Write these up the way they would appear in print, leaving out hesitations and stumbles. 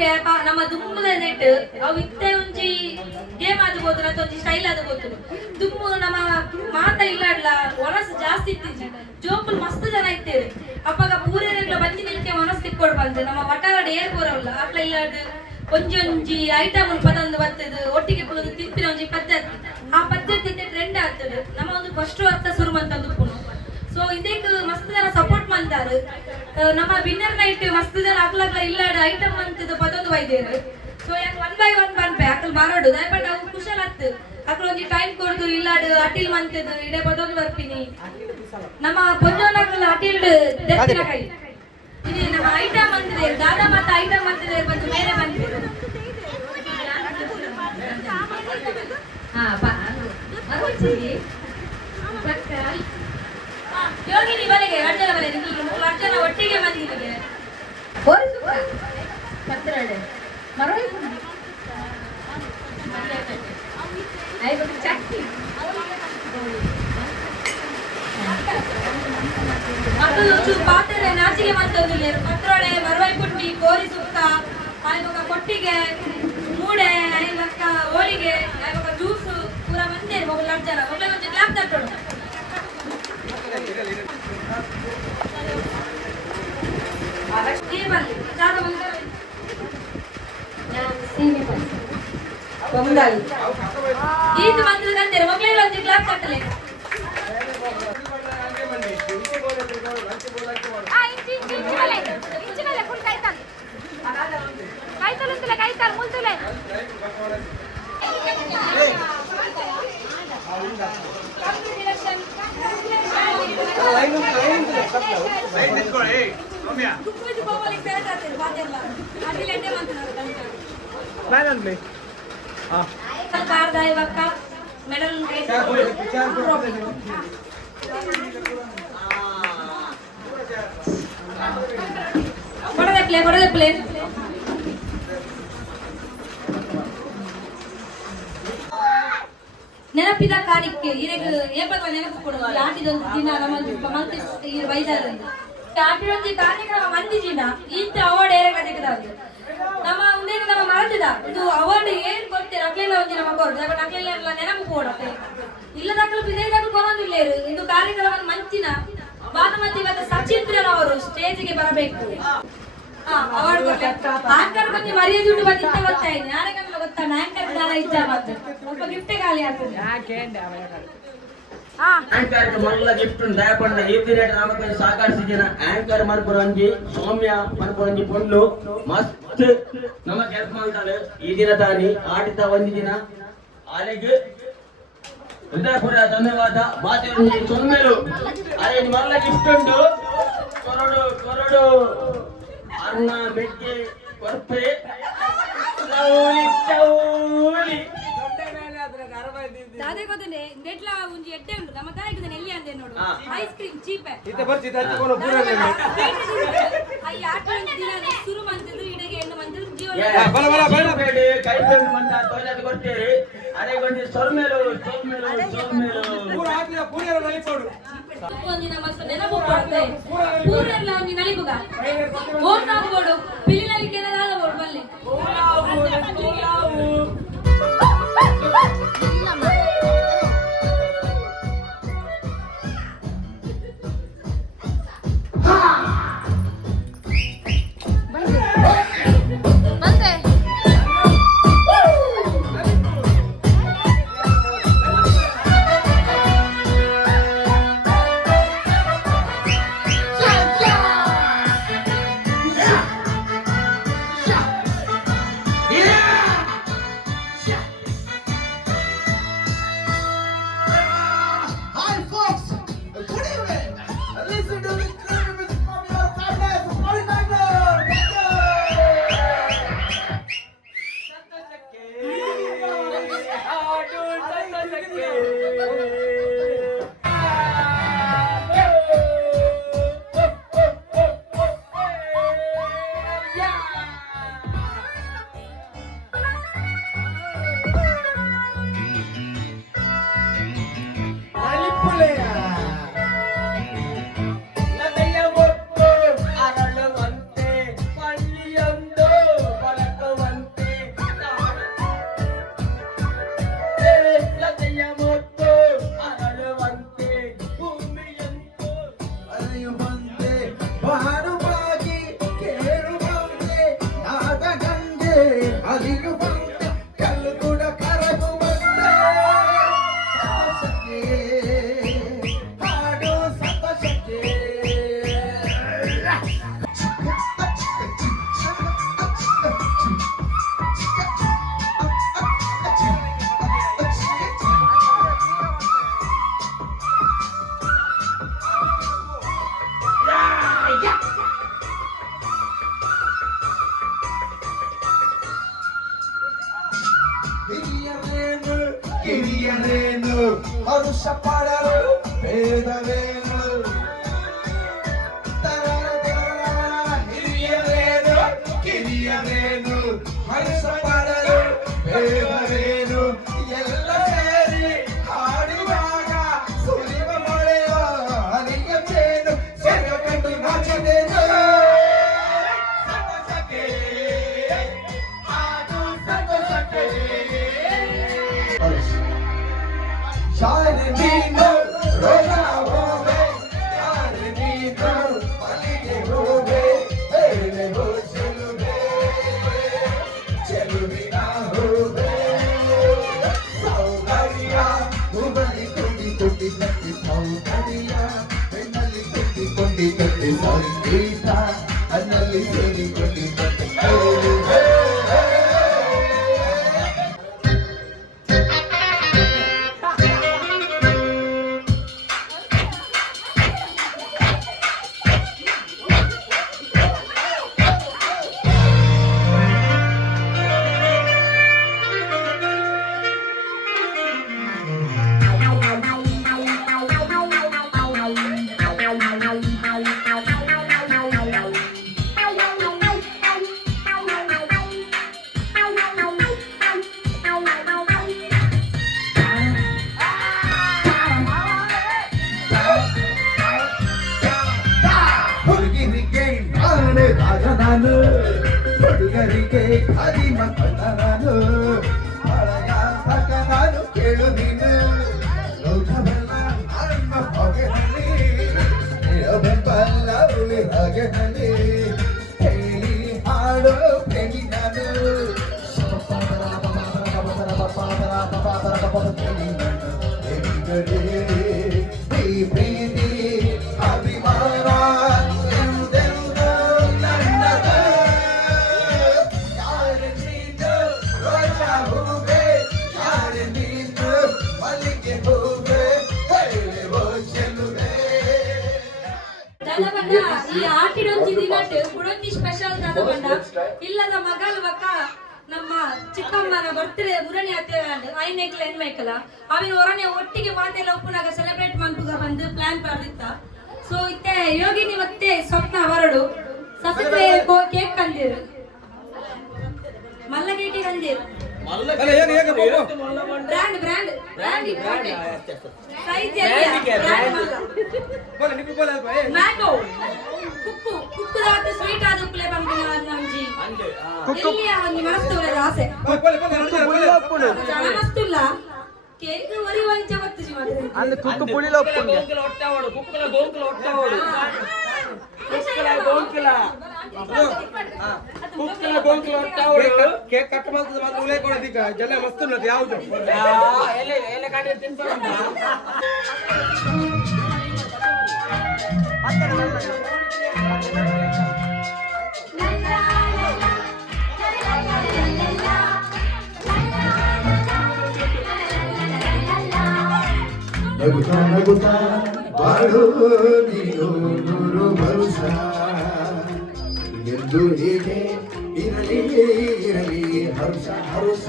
ದುಮ್ಮುಗೆ ನಮ್ಮ ದುಮ್ಮದ ನೆಟ್ ಅವು ಇತ್ತೆ ಒಂಜಿ ಗೇಮ್ ಆದ್ ಬೋತುನ ಅಥವಾ ಒಂಜಿ ಸ್ಟೈಲ್ ಆದ್ ಬೋತುನು ದುಮ್ಮು ನಮ್ಮ ಮಾತ ಇಲ್ಲಾಡ್ಲ ಒನಸ್ ಜಾಸ್ತಿ ಇತ್ತಿಜಿ ಜೋಕುಲು ಮಸ್ತ್ ಜನ ಇತ್ತೇರು ಅಪ್ಪಗ ಪೂರೇರೆಗ್ಲ ಬಂಜಿ ನಿಲ್ಕೆ ಒನಸ್ ತಿಕ್ಕೊಡ್ ಬಂತು ನಮ್ಮ ವಟಾರಡ್ ಏರ್ ಪೋರವಲ್ಲ ಅಕ್ಲ ಇಲ್ಲಾಡ್ ಒಂಜಿ ಒಂಜಿ ಐಟಮ್ ಪದಂದು ಬರ್ತದು ಒಟ್ಟಿಗೆ ಪುಳದು ತಿಪ್ಪಿನ ಒಂಜಿ ಪದ್ಧತಿ ಆ ಪದ್ಧತಿ ಟ್ರೆಂಡ್ ಆಗ್ತದೆ ನಮ್ಮ ಒಂದು ಫಸ್ಟ್ ಅರ್ಥ ಶುರು ಮಂತಂದು ಪುಣ ಸೊ ಇದಕ್ಕೆ ಮಸ್ತ್ ಜನ ಸಪೋರ್ಟ್ ಮಾಡ್ತಾರೆ ನಮ್ಮ ವಿನ್ನರ್ ನೈಟ್ ಮಸ್ತ್ ಜನ ಅಕ್ಲಕ್ಲ ಇಲ್ಲಾಡ ಐಟಮ್ ಅಂತದ್ದು ಪದೊಂದು ವೈದ್ಯರು ಸೊ ಯಾಕೆ 1 by 1 ಬಂದ್ಪೆ ಅಕ್ಲ ಬಾರಾಡು ದಯಪಟ್ಟು ಅವು ಕುಶಲ್ ಹತ್ತು ಅಕ್ಲ ಒಂಜಿ ಟೈಮ್ ಕೊಡ್ದು ಇಲ್ಲಾಡು ಅಟಿಲ್ ಮಂತದ್ದು ಇಡೆ ಪದೊಂದು ಬರ್ತೀನಿ ನಮ್ಮ ಪೊಂಜೋನಕ್ಲ ಅಟಿಲ್ ದೆತ್ತಿನ ಕೈ ಇದು ನಮ್ಮ ಐಟಮ್ ಅಂತಿದೆ ದಾದಾ ಮಾತ ಐಟಮ್ ಅಂತಿದೆ ಬಂದು ಬೇರೆ ಬಂದಿದೆ ಹಾ ಮರುಚಿಗೆ ಸಕ್ಕಲ್ ಯೋಗಿನಿ ಬಲೆಗೆ ಅರ್ಜನ ಬಲೆ ನೀವು ಅರ್ಜನ ಒಟ್ಟಿಗೆ ಬಂದಿದೆ ಬೋರಿಸು ಪತ್ರಡೆ ಮರೋಯ್ ಐ ಬಟ್ ಚಟ್ನಿ ಅದು ಚು ಪಾತ್ರೆ ನಾಚಿಗೆ ಮಂತಂದಿಲ್ಲ ಪತ್ರಡೆ ಮರೋಯ್ ಪುಟ್ಟಿ ಕೋರಿ ಸುಕ್ಕ ಐಬಕ ಕೊಟ್ಟಿಗೆ ಮೂಡೆ ಐಬಕ ಹೋಳಿಗೆ ಐಬಕ ಜ್ಯೂಸ್ ಪೂರ ಮಂದೆ ಮೊಗಲ ಅರ್ಜನ ಮೊಗಲ ಒಂಜಿ ಗ್ಲಾಸ್ ತಟ್ಟೋಡು ಇದು ಬಂದ್ರೆ ಮಕ್ಕಳಿಗೆ ಒಂದು ಗ್ಲಾಸ್ ಕಟ್ಟಲೆ ಪ್ಲೇಟ್ ನೆನಪಿದ ಕಾಣಿಕೆ ಈಗ ಏಪದ ನೆನಪು ಕೊಡುವ ಆಟಿದೊಂದು ದಿನ ನಮ್ಮ ಮಂತ್ ವೈದ್ಯರಲ್ಲಿ ಆಟಿದೊಂದು ಕಾರ್ಯಕ್ರಮ ಮಂದಿಜಿನ ಇಂತ ಅವಾರ್ಡ್ ಏರೆ ಕತೆಕದಾದ್ರು ನಮ್ಮ ಉಂದೇನು ನಮ್ಮ ಮರದಿದ ಇದು ಅವಾರ್ಡ್ ಏನ್ ಕೊಡ್ತೇವೆ ಅಕ್ಲೆಲ್ಲ ಒಂದು ನಮ್ಮ ಕೊಡ್ದು ಬಟ್ ಅಕ್ಲೆಲ್ಲ ನೆನಪು ಕೊಡುತ್ತೆ ಇಲ್ಲದಾಗಲೂ ವಿದೇದಾಗಲೂ ಕೊನೊಂದಿಲ್ಲ ಇದು ಕಾರ್ಯಕ್ರಮ ಮಂಚಿನ ಭಾನುಮತಿ ಮತ್ತು ಸಚಿತ್ರನ್ ಅವರು ಸ್ಟೇಜ್ಗೆ ಬರಬೇಕು ಅವಾರ್ಡ್ ಆಂಕರ್ ಬಂದು ಮರ್ಯಾದೆ ದುಡ್ಡು ಬಂದಿತ್ತ ಗೊತ್ತಾಯ್ತು ಯಾರಿಗೆಲ್ಲ ಗೊತ್ತಾ ಆಂಕರ್ ದಾನ ಇಷ್ಟ ಮತ್ತೆ ಸ್ವಲ್ಪ ಗಿಫ್ಟ್ ಖಾಲಿ ಆಗ್ತದೆ ಆಂಕರ್ ಮಲ್ಲ ಗಿಫ್ಟ್ ದಯಪಂಡ ಈ ದಿನ ನಮಗೆ ಸಾಕಾರಿಸಿದಿನ ಆಂಕರ್ ಮರ್ಪುರಂಜಿ ಸೌಮ್ಯ ಮರ್ಪುರಂಜಿ ಪೊಂಡ್ಲು ಮಸ್ತ್ ನಮ್ಮ ಕೆಲಸ ಮಾಡ್ತಾಳೆ ಈ ದಿನ ತಾನಿ ಆಟಿತ ಒಂದು ದಿನ ಆಲೆಗೆ ಹೃದಯಪೂರ್ವ ಧನ್ಯವಾದ ಮಾತೇನು ಸೊಮ್ಮೆಲು ಅರೆ ಮಲ್ಲ ಗಿಫ್ಟ್ ಉಂಟು ಕೊರಡು ಕೊರಡು ಅನ್ನ ಬೆಕ್ಕೆ ಕೊರ್ಪೆ ಚೌಲಿ ಚೌಲಿ ದಾದೆ ಗೊತ್ತನೆ ನೆಟ್ಲ ಒಂಜಿ ಎಡ್ಡೆ ಉಂಟು ನಮ್ಮ ತಾಯಿಗೆ ಎಲ್ಲಿ ಅಂದೆ ನೋಡು ಐಸ್ ಕ್ರೀಮ್ ಚೀಪೆ ಇತ್ತೆ ಬರ್ತಿ ತಚ್ಚಿಕೊಂಡು ಪೂರನೆ ಅಯ್ಯ ಆಟ ದಿನ ಶುರು ಮಂತಿದ್ರು ಇಡೆಗೆ ಹೆಣ್ಣು ಮಂತಿದ್ರು ಜೀವನ ಬಲ ಬಲ ಬಲ ಬೇಡಿ ಕೈ ಬೆಂಡು ಮಂತ ತೊಳೆದು ಕೊಡ್ತೀರಿ ಅರೆ ಬಂದು ಸೊಮ್ಮೆಲು ಪೂರ ಹಾಕ್ಲಿ ಪೂರ ನಲಿಪೋಡು ಒಂದಿನ ಮಸ್ತ್ ನೆನಪು ಕೊಡುತ್ತೆ ಪೂರೆಲ್ಲ ಒಂದಿ ನಲಿಪುಗ ಓಟ್ ಹಾಕ್ಬೋಡು ಪಿಲಿನಲ್ಲಿ ಕೆನದಾದ ಬೋಡು ಬಲ್ಲೆ ಕಿರಿಯರೇನು ಕಿರಿಯರೇನು ಹರುಷ ಪಡಲು ಭೇದವೇನು ಹಿರಿಯರೇನು ಕಿರಿಯರೇನು ಹರುಷ ಪಡಲು ಭೇದವೇನು ಎಲ್ಲ ಸೇರಿ ಹಾಡುವಾಗ ಸುರಿವ ಮಳೆಯ ಹನಿಯ ಚೇನು ಸೆಗ ಕಂಡು ನಾಚಿದೇನು ಶಾಲೆ ನೀನು ರೋಗ ಹೋವೆ ಶಾಲೆ ನೀನು ಮನೆಗೆ ಹೋವೆ ಹೇಳೆ ಹೋ ಚೆಲುವೆ ಚೆಲುವಿನ ಹೋವೆ ಸೌಂದರ್ಯ ಹೂವಲ್ಲಿ ತುಂಬಿಕೊಂಡಿ ಕಟ್ಟಿ ಸೌಂದರ್ಯ ಬೆನ್ನಲ್ಲಿ ತುಂಬಿಕೊಂಡಿ ಕಟ್ಟಿ ಸಂಗೀತ ಅನ್ನಲ್ಲಿ ಸೇರಿಕೊಂಡಿ ಕಟ್ಟಿ ಹುಡುಗಿರಿಗೆ ನಾನೇ ರಾಜ ನಾನು ಹುಡುಗರಿಗೆ ಖಾಲಿ ಮಕ್ಕಳ ನಾನು ಹಳೆಯ ತಕ ನಾನು ಕೇಳು ನೀನು ಲೋಕವೆಲ್ಲ ನಮ್ಮ ಹೊಗೆನಲ್ಲಿ ಬೆಂಬಲ ಉಳಿ ಹಾಗೆನಲ್ಲಿ ಹೇಳಿ ಹಾಡೋ ಪ್ರೇಮಿ ನಾನು ಈ ಪ್ರೀತಿ ಅಭಿಮಾನ ಎಂದೆಂದೂ ನನ್ನದು. ಯಾರು ನೀನು ರೋಜಾ ಹೂವೆ ಯಾರು ನೀನು ಮಲ್ಲಿಗೆ ಹೂವೆ ಹೇಳುವ ಚೆಲುವೆ ದಾದಬಂಡ ಈ ಆಟಿಡೊಂಜಿ ದಿನಟ್ ಕುಡೊಂಜಿ ಸ್ಪೆಷಲ್ ದಾದಬಂಡ ಇಲ್ಲದ ಮಗಲ್ ಬಕ್ಕ ನಮ್ಮ ಚಿಕ್ಕಮ್ಮನ ಬರ್ತ್ಡೇ ಮುರಣಿ ಹತ್ತೇವಂಡ್ ಐನೇಕ್ಲ ಎನ್ಮೇಕಲ ಅವಿನ ಹೊರನೆ ಒಟ್ಟಿಗೆ ಮಾತೆಲ್ಲ ಉಪ್ಪುನಾಗ ಸೆಲೆಬ್ರೇಟ್ ಮಂತುಗ ಬಂದು ಪ್ಲಾನ್ ಮಾಡಿತ್ತ ಸೊ ಇತ್ತೆ ಯೋಗಿನಿ ಮತ್ತೆ ಸ್ವಪ್ನ ಅವರಡು ಸಸತೆ ಕೇಕ್ ಕಂದಿರು ಮಲ್ಲಗೇಟಿ ಕಂದಿರು ಅಲ್ಲ ಹೇಗೆ ಬೇಕು brand brand brand size brand ಮಲ್ಲ ಬೋಲ ನಿಕ್ಕು ಬೋಲ ಬೈ ಮ್ಯಾಂಗೋ ಕುಕ್ಕು ದಾತ ಸ್ವೀಟ್ ಆದ ಉಪ್ಲೆ ಬಂದಿನ ನಂಜಿ ಇಲ್ಲಿ ಅವನಿ ಮನಸ್ಸು ಆಸೆ ಬೋಲ ಜನ ಮಸ್ತಿಲ್ಲ ಕೇಕ್ ವರಿ ವಂಚ ಬತ್ತಿಜಿ ಮಾತ್ರ ಅಲ್ಲಿ ಕುಕ್ಕು ಪುಳಿಲ ಒಪ್ಪುಂಡೆ ಕುಕ್ಕಲ ಗೋಂಕಲ ಒಟ್ಟಾವಡು ಕೇಕ್ ಕಟ್ ಮಾಡ್ತದ ಮಾತ್ರ ಉಲೇ ಕೊಡೋದಿಕ್ಕ ಜನ ಮಸ್ತ್ ಉನ್ನತಿ ಯಾವುದು ಎಲೆ ಕಾಡಿ ತಿನ್ಕೊಂಡು ನಗುತ್ತಾ ನಗುತ್ತಾ ಬಾಳು ನೀನು ನೂರು ವರುಷ ಎಂದು ಹೀಗೆ ಇರಲಿ ಇರಲಿ ಹರುಷ ಹರುಷ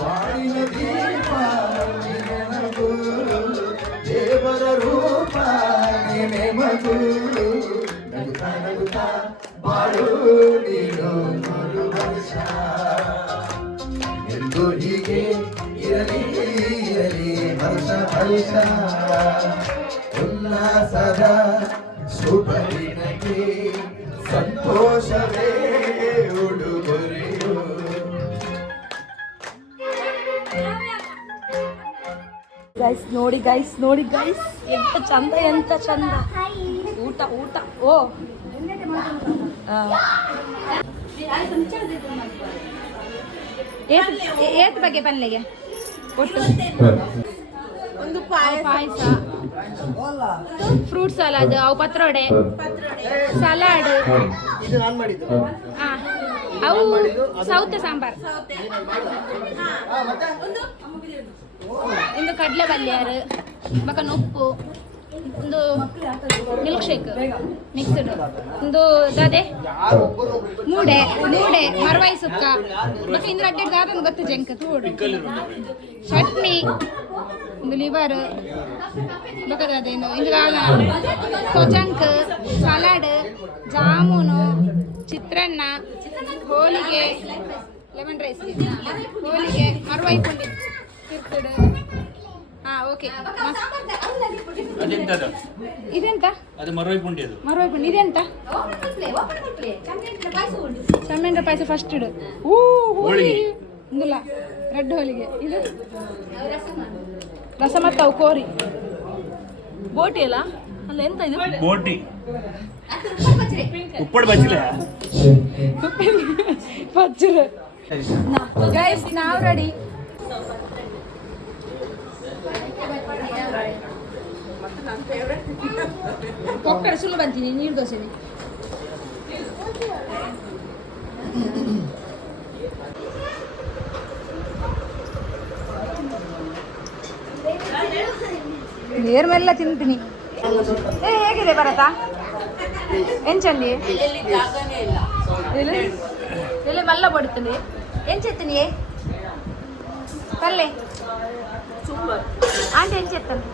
ಬಾಳಿನ ದೀಪ ನೆನಪು ದೇವರ ರೂಪ ನೀನೆ ಮಗು ನಗುತ್ತಾ ನಗುತ್ತಾ ಬಾಳು ನೀನು ನೂರು ವರುಷ ಎಂದು ಹೀಗೆ ಇರಲಿ ಇರಲಿ ಹರ್ಷ ಹರ್ಷ ಉಲ್ಲಾಸದ ಶುಭ ದಿನಕ್ಕೆ ಸಂತೋಷವೇ ಉಡುಗೊರೆಯು ಗೈಸ್ ನೋಡಿ ಗೈಸ್ ಎಂತ ಚಂದ ಊಟ ಓ ಏತ್ ಬಗ್ಗೆ ಪಲ್ಲೆಗೆ ಒಟ್ಟು ಒಂದು ಪಾಯಸ ಫ್ರೂಟ್ ಸಲಾಡ್ ಅವು ಪತ್ರೊಡೆ ಸಲಾಡ್ ಅವು ಸೌತೆ ಸಾಂಬಾರ್ ಇಂದು ಕಡ್ಲೆ ಪಲ್ಯಾರು ಬಕ ಉಪ್ಪು ಒಂದು ಮಿಲ್ಕ್ ಶೇಕ್ ಮಿಕ್ಸ್ಡ್, ಒಂದು ದಾದೆ ಮೂಡೆ ಮೂಡೆ ಮರವಾಯಿ ಸುಕ್ಕ ಮತ್ತೆ ಇಂದ್ರ ಅಡ್ಡೆಡ್ ದಾದೊಂದು ಗೊತ್ತು ಜಂಕ್ ತೂಡು ಚಟ್ನಿ ಒಂದು ಲಿವರ್ ಬೇಕಾದೇನು ಇಂದು ಕೊಜಂಕ್ ಸಲಾಡ್ ಜಾಮೂನು ಚಿತ್ರಾನ್ನ ಹೋಳಿಗೆ ಲೆಮನ್ ರೈಸ್ ಹೋಳಿಗೆ ಮರವಾಯಿ ಪುಂಡಿ ತಿರ್ತಿಡು. ಓಕೆ ಅದೆಂತದ ಇದೆಂತ ಅದು ಮರವಾಯಿ ಪುಂಡಿ ಅದು ಮರವಾಯಿ ಪುಂಡಿ ಇದೆಂತ ಚಮ್ಮೆಂಡ್ರ ಪಾಯಸ ಫಸ್ಟ್ ಇಡು ಹೋಳಿಗೆ ಇಂದಿಲ್ಲ ರೆಡ್ ಹೋಳಿಗೆ ಇದು ರಸ ಮತ್ತು ಅವು ಕೋರಿ ಬೋಟಿ ಅಲ್ಲ ಅಲ್ಲ ಎಂತ ಇದು ಬೋಟಿ ಉಪ್ಪಡ್ ಬಚ್ಚಿಲ್ಲ ಪಚ್ಚರು ಗೈಸ್ ನಾವು ರೆಡಿ. ಒಕ್ಕಡೆ ಸುಳ್ಳು ಬಂತೀನಿ ನೀರು ದೋಸೆನೆ ನೀರು ಮೆಲ್ಲ ತಿಂತೀನಿ. ಹೇಗಿದೆ ಭರತ ಎಂಚಂದಿ ಎಲ್ಲಿ ಮಲ್ಲ ಬಡುತ್ತದೆ ಎಂಚೆತ್ತನಿ ಪಲ್ಲೆ ಆಂಟಿ ಎಂಚೆತ್ತನು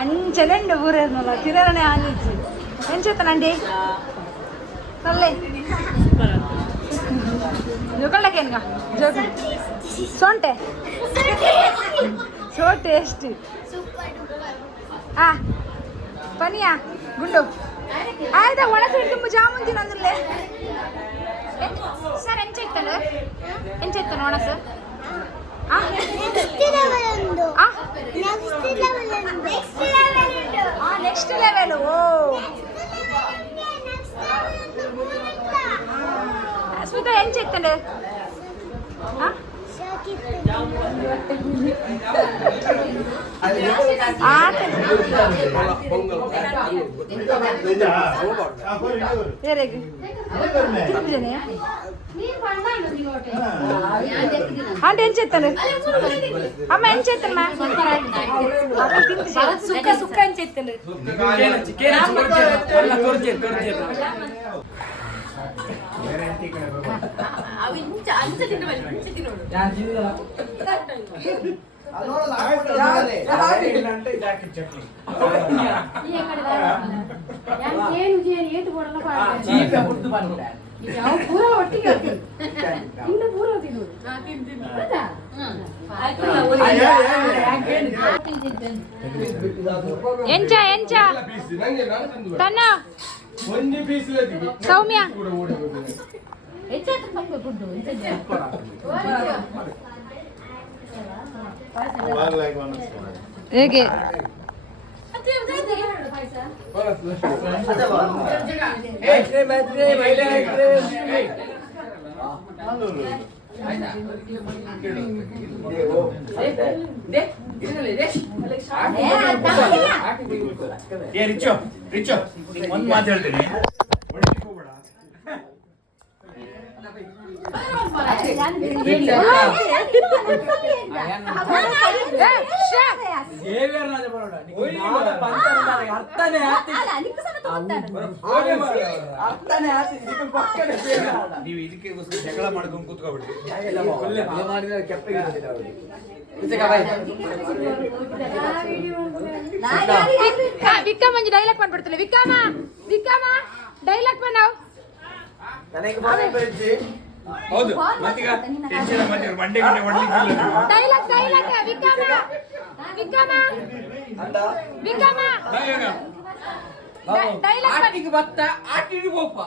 ಅಂಚೆಲೆಂಡು ಊರೇನಲ್ಲ ತಿರನೇ ಆನಿಚ್ಚಿ ಎಂಚೆತ್ತనండి పల్లె జోకళ్ళకేనుగా జోక సొంటే సో టేస్టీ పనియా గుండు అయితే ಒಣಸಿಟ್ಟು ಜಾಮೂನ್ ತಿನ್ನಂದಿಲ್ಲೇ ಸರ್ ಎಂಚೆತ್ತನು ಒಣಸು ನೆಕ್ಸ್ಟ್ ಲೆವೆಲ್ ಓ ಸ್ಮಿತಾ ಏನ್ ಚೆಕ್ತಂಡೆ అంటే ఏం చేస్తాను అమ్మ ఏం చేస్తాను సుక్క సుక్క ఏం చేస్తాను ಎಂಚ ಎಂಚ ತನ್ನ ಸೌಮ್ಯ ಹೇಗೆ ರಿಚೋ ರಿಚೋ ಒಂದ್ ಮಾತು ಹೇಳ್ತೀನಿ ನೀವು ಇದಕ್ಕೆ ಜಗಳ ಮಾಡ್ಕೊಂಡು ಕೂತ್ಕೊಬಿಡಿ ವಿಕ್ಕಮ್ಮ ಡೈಲಾಗ್ ಮಾಡ್ಬಿಡ್ತಲ್ಲ ವಿಕ್ಕಮ್ಮ ವಿಕ್ಕಮ್ಮ ಡೈಲಾಗ್ ನಾವು ಹೌದು ಮತ್ತೀಗ ಟೆನ್ಷನ್ ಮತ್ತೆ ಬಂಡೆ ಗಂಟೆ ಹೊಡ್ಲಿಕ್ಕೆ ಡೈಲಾಗ್ ಡೈಲಾಗ್ ವಿಕ್ಕಮ್ಮ ವಿಕ್ಕಮ್ಮ ವಿಕ್ಕಮ್ಮ ಡೈಲಾಗ್ ಆಟಿಗೆ ಬತ್ತ ಆಟಿಗೆ ಗೋಪ